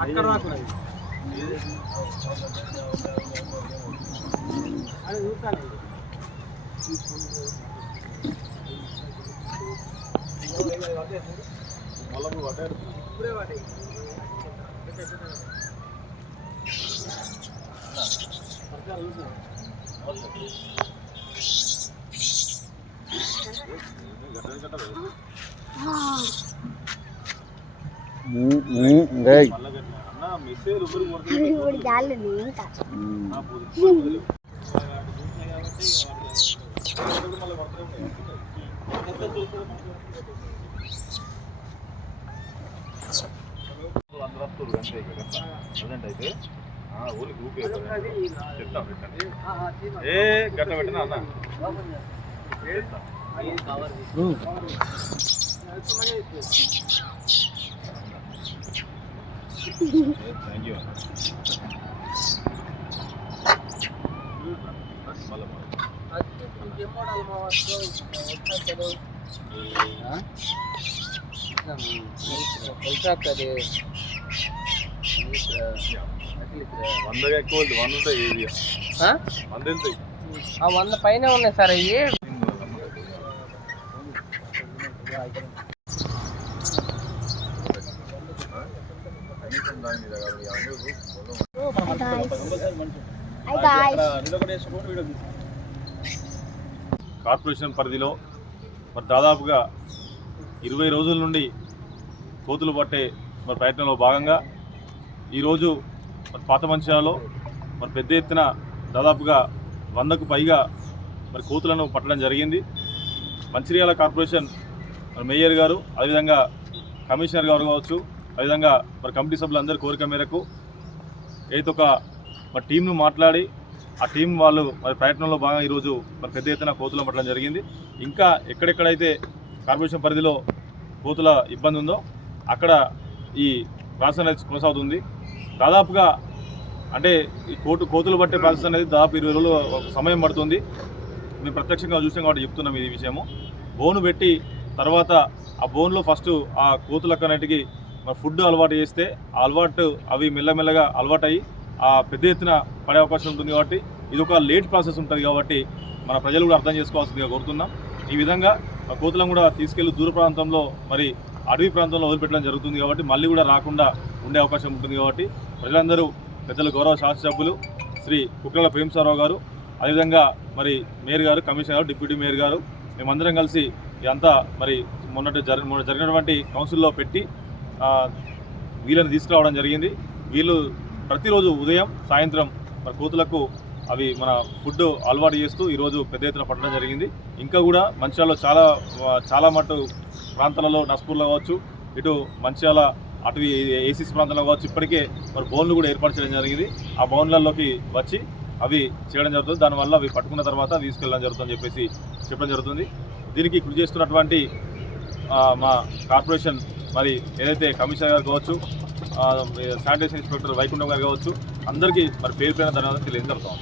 అక్కడ రాకుండా అది చూస్తాను ఇప్పుడే వాటి అయితే ఊరి గ్రూప్ చెప్తాం ఏ గట్ట పెట్టినా అన్న థ్యాంక్ యూ వందగా ఎక్కువ 100 ఉంటాయి ఏరియా 100 వెళ్తాయి 100 పైన ఉన్నాయి సార్ అవి కార్పొరేషన్ పరిధిలో మరి దాదాపుగా 20 రోజుల నుండి కోతులు పట్టే మరి ప్రయత్నంలో భాగంగా ఈరోజు మరి పాత మంచిర్యాలలో మరి పెద్ద ఎత్తున దాదాపుగా 100కు పైగా మరి కోతులను పట్టడం జరిగింది. మంచిర్యాల కార్పొరేషన్ మరి మేయర్ గారు అదేవిధంగా కమిషనర్ గారు కావచ్చు అదేవిధంగా మరి కమిటీ సభ్యులందరి కోరిక మేరకు ఏదో ఒక మరి టీంను మాట్లాడి ఆ టీం వాళ్ళు మరి ప్రయత్నంలో భాగంగా ఈరోజు మరి పెద్ద ఎత్తున కోతులను పట్టడం జరిగింది. ఇంకా ఎక్కడెక్కడైతే కార్పొరేషన్ పరిధిలో కోతుల ఇబ్బంది ఉందో అక్కడ ఈ ప్రాసెస్ అనేది కొనసాగుతుంది. దాదాపుగా అంటే ఈ కోతులు పట్టే ప్రాసెస్ అనేది దాదాపు 20 రోజులు సమయం పడుతుంది. మేము ప్రత్యక్షంగా చూసాం కాబట్టి చెప్తున్నాం ఈ విషయము. బోను పెట్టి తర్వాత ఆ బోన్లో ఫస్ట్ ఆ కోతులకన్నిటికీ ఫుడ్ అలవాటు చేస్తే ఆ అలవాటు అవి మెల్లమెల్లగా అలవాటు అయ్యి ఆ పెద్ద ఎత్తున పడే అవకాశం ఉంటుంది. కాబట్టి ఇది ఒక లేట్ ప్రాసెస్ ఉంటుంది కాబట్టి మన ప్రజలు కూడా అర్థం చేసుకోవాల్సిందిగా కోరుతున్నాం. ఈ విధంగా కోతులను కూడా తీసుకెళ్లి దూర ప్రాంతంలో మరి అడవి ప్రాంతంలో వదిలిపెట్టడం జరుగుతుంది కాబట్టి మళ్ళీ కూడా రాకుండా ఉండే అవకాశం ఉంటుంది. కాబట్టి ప్రజలందరూ పెద్దలు గౌరవ శాసనసభ్యులు శ్రీ కుక్కల ప్రేమసారావు గారు అదేవిధంగా మరి మేయర్ గారు కమిషనర్ గారు డిప్యూటీ మేయర్ గారు మేమందరం కలిసి ఇదంతా మరి మొన్న జరిగినటువంటి కౌన్సిల్లో పెట్టి వీళ్ళని తీసుకురావడం జరిగింది. వీళ్ళు ప్రతిరోజు ఉదయం సాయంత్రం మరి కోతులకు అవి మన ఫుడ్ అలవాటు చేస్తూ ఈరోజు పెద్ద ఎత్తున పట్టడం జరిగింది. ఇంకా కూడా మంచిర్యాలలో చాలా మటు ప్రాంతాలలో నస్పూర్లో కావచ్చు ఇటు మంచిర్యాల అటు ఏసీసీ ప్రాంతంలో కావచ్చు ఇప్పటికే మరి బోన్లు కూడా ఏర్పాటు చేయడం జరిగింది. ఆ బోన్లలోకి వచ్చి అవి చేయడం జరుగుతుంది. దానివల్ల అవి పట్టుకున్న తర్వాత తీసుకెళ్ళడం జరుగుతుందని చెప్పేసి చెప్పడం జరుగుతుంది. దీనికి కృషి చేస్తున్నటువంటి మా కార్పొరేషన్ మరి ఏదైతే కమిషనర్ గారు కావచ్చు శానిటేషన్ ఇన్స్పెక్టర్ వైకుంఠం గారు కావచ్చు అందరికీ మరి పేరు ధన్యవాదాలు తెలియజేస్తాం.